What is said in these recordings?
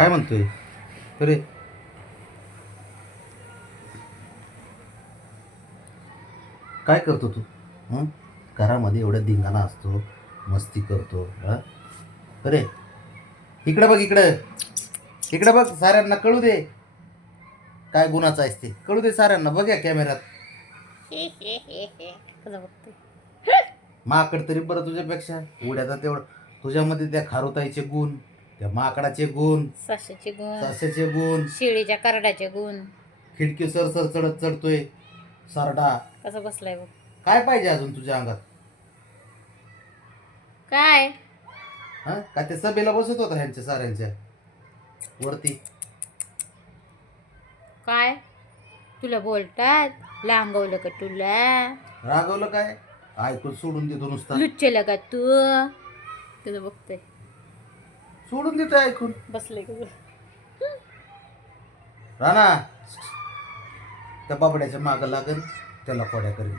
काय म्हणतोय अरे? काय करतो तू? हं? घरामध्ये एवढा धिंगाणा असतो, मस्ती करतो. अरे इकडे बघ, इकडे बघ, साऱ्यांना कळू दे काय गुणाचं आहेस ते. कळू दे साऱ्यांना. बघ या कॅमेऱ्यात. कसं बघतोय? माकड तरी बरं तुझ्यापेक्षा. उड्याचा तेवढं तुझ्यामध्ये त्या खारुताईचे गुण, त्या माकडाचे गुण, सशाचे गुण, सश्याचे गुण, शेळीच्या करड्याचे गुण. खिडकी सर चढत चढतोय सरडा. कसं बसलाय बघ. काय पाहिजे अजून तुझ्या अंगात? काय हा, का ते सभेला बसत होता ह्यांच्या साऱ्यांच्या वरती? काय तुला बोलतात लांगवलं का तुला? रागवलं काय? ऐकून सोडून देतो नुसता. लुच्चलं का तू? कसं बघतोय? सोडून देतो ऐकून. बसलंय कसं? राणा त्या बाबड्याच्या मागं लागन, त्याला कोड्या करीन.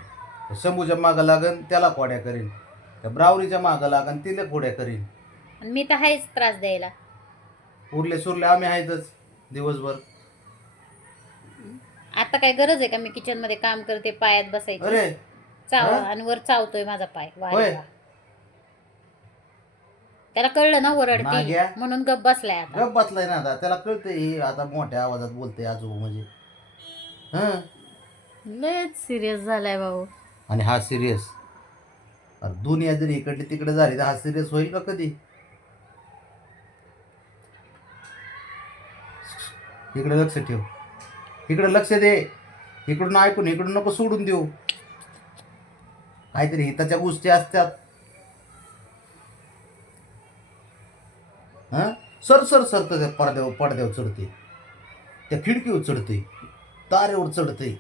त्या शंभूच्या मागं लागन, त्याला कोड्या करीन. त्या ब्रावरीच्या मागं लागन, तिला कोड्या करीन. आणि मी तर आहेच त्रास द्यायला. उरले सुरले आम्ही आहेतच दिवसभर. आता काय गरज आहे का मी किचन मध्ये काम करते पायात बसायची? अरे चाव हा? आणि वर चावतोय माझा पाय. होय. त्याला कळलं ना ओरडती नाग्या. म्हणून गप बसलाय आता. गप बसलाय ना आता. त्याला कळतंय ही आता मोठ्या आवाजात बोलते आजोबा म्हणजे. हं. लयच सिरियस झालाय भाऊ. आणि हा सिरियस. अरे दुनिया जरी इकडली तिकडे झाली तर हा सिरियस होईल का कधी? इकडे लक्ष ठेव, इकडे लक्ष दे. इकडून ऐकून इकडून नको सोडून देऊ. काहीतरी हिताच्या गोष्टी असतात. हा, सर सरतं त्या पडद्यावर चढते, त्या खिडकीवर चढते, तारेवर चढते.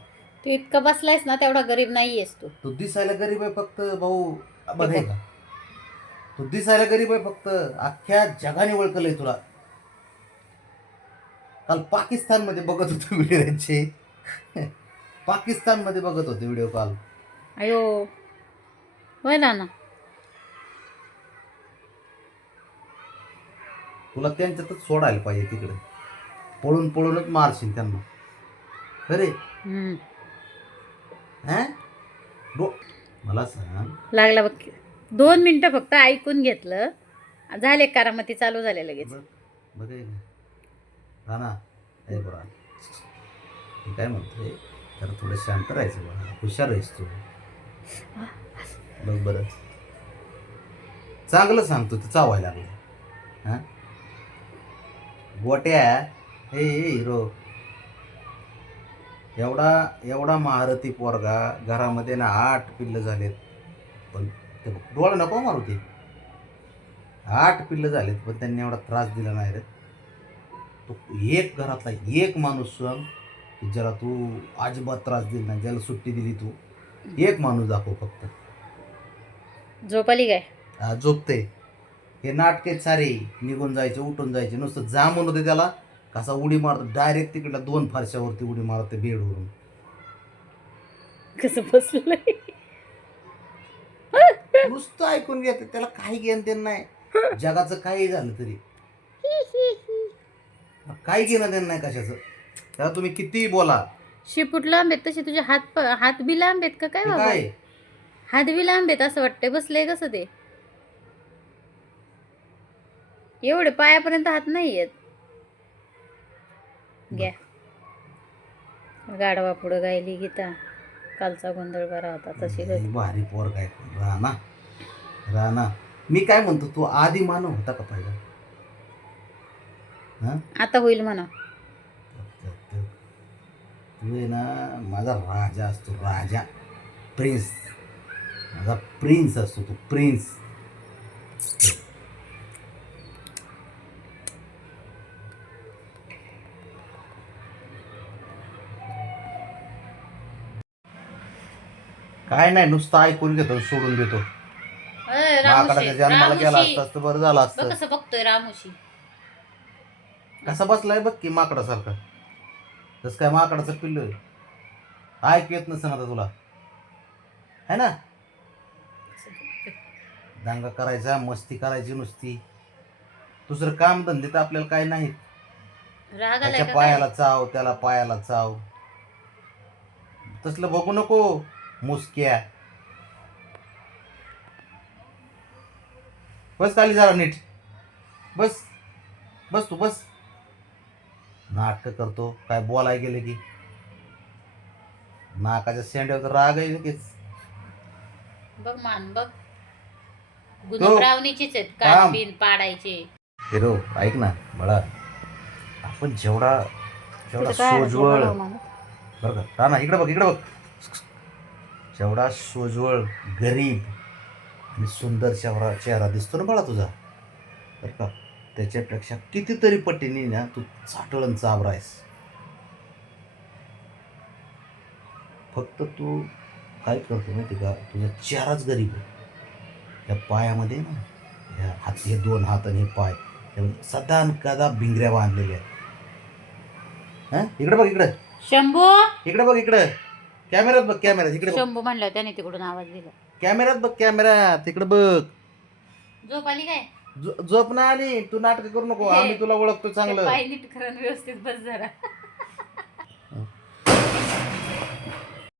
तू इतकं बसलायस ना तेवढा गरीब नाहीयेस तू. तू दिसायला गरीब आहे फक्त भाऊ. बघाय का? तू दिसायला गरीब आहे फक्त. अख्ख्या जगाने ओळखलंय तुला. काल पाकिस्तानमध्ये बघत होतो व्हिडिओचे. पाकिस्तानमध्ये बघत होते व्हिडिओ कॉल. अयो होय ना. तुला त्यांच्यातच सोडायला पाहिजे तिकडे. पळून पळूनच मारशील त्यांना. खरे मला सांग. लागला बघ. 2 मिनिटं फक्त ऐकून घेतलं, झाले करामती चालू झाले लगेच. बघ राणा, हे बघा मी काय म्हणतोय, तर थोडं शांत राहायचं बघा. हुशार आहेस तू. बघ बरं, चांगलं सांगतो ते चावायला लागलं. हां गोट्या, हे हिरो, एवढा महारथी पोरगा, घरामध्ये ना 8 पिल्लं झालेत. पण ते डोळा नको मारू. ते 8 पिल्लं झालेत पण त्यांनी एवढा त्रास दिला नाही रे. तो एक घरातला एक माणूस सांग की ज्याला तू अजिबात त्रास दिला नाही, ज्याला सुट्टी दिली तू. एक माणूस दाखव फक्त. झोपाली काय? झोपते. हे नाटके सारे निघून जायचे, उठून जायचे. नुसतं जा म्हणून त्याला कसा उडी मारतो डायरेक्ट तिकडला 2 फारशावरती उडी मारते बेडवरून. कसं बसलंय? नुसतं ऐकून घेते. त्याला काही घेणं देणं नाही जगाचं. काही झालं तरी काही घेणं देणं नाही कशाचं. त्याला तुम्ही कितीही बोला. शिपूट लांब आहेत तसे तुझे हात बी लांब आहेत का काय बाबा? काय हात बी लांब आहेत असं वाटतंय. बसलंय कसं ते? एवढे पायापर्यंत हात नाही आहेत. घ्या. गाढवा पुढं गायली गीता. कालचा गोंधळ बरा होता तशी. भारी पोर काय राणा. मी काय म्हणतो, तू आधी मानव होता का पहिला? आता होईल म्हणा. तू आहे ना माझा राजा असतो. राजा, प्रिन्स. माझा प्रिन्स असतो तू. प्रिन्स. काय नाही, नुसतं ऐकून घेतो, सोडून देतो. माकडाच्या जन्माला गेला असता तर बरं झालं असतं. कसं बघतोय रामुशी? कसा बसलाय बघ की माकडासारखा. तसं काय माकडाचं पिल्लू ऐकू येत नसेल आता तुला, है ना? दांगा करायचा, मस्ती करायची नुसती. दुसरं काम धंदे तर आपल्याला काय नाहीत. राग आलाय त्याच्या का काय? पायाला चाव, त्याला पायाला चाव. तसलं बघू नको मुसक्या. बस खाली जरा नीट. बस बस तू बस. नाटक करतो काय बोलाय गेले की नाकाच्या शेंड्यावर राग आहे लगेच. बघ मान बघ. तो गुणब्रावणीचीच आहेत कान थांब. बिन पाडायचे. हिरो ऐक ना बाळा, आपण जेवढा जेवढा तिथं काय आलं ते सोजवळ, बघावं मला. बरं का ना, इकडे बघ इकडे बघ. जेवढा सोजवळ, गरीब आणि सुंदर चेहरा दिसतो ना बाळा तुझा, बरं का, त्याच्यापेक्षा कितीतरी पटीने ना तू चाटळण चाबरायस. फक्त तू काय करतो माहिती का, तुझा चेहराच गरीब आहे. त्या पायामध्ये ना, ह्या हात, हे दोन हात आणि हे पाय, सदा न कदा भिंगऱ्या बांधलेल्या आहेत. हां इकडे बघ इकडं, शंभू इकडे बघ इकडं, कॅमेऱ्यात बघ, कॅमेऱ्यात इकडे बघ, शंभू म्हणलं त्याने तिकडून आवाज दिला. कॅमेऱ्यात बघ, कॅमेऱ्यात इकडे बघ. झोप आली काय? झोप ना आली, तू नाटक करू नको, आम्ही तुला ओळखतो ते चांगलं. पाय नीट करून व्यवस्थित बस जरा.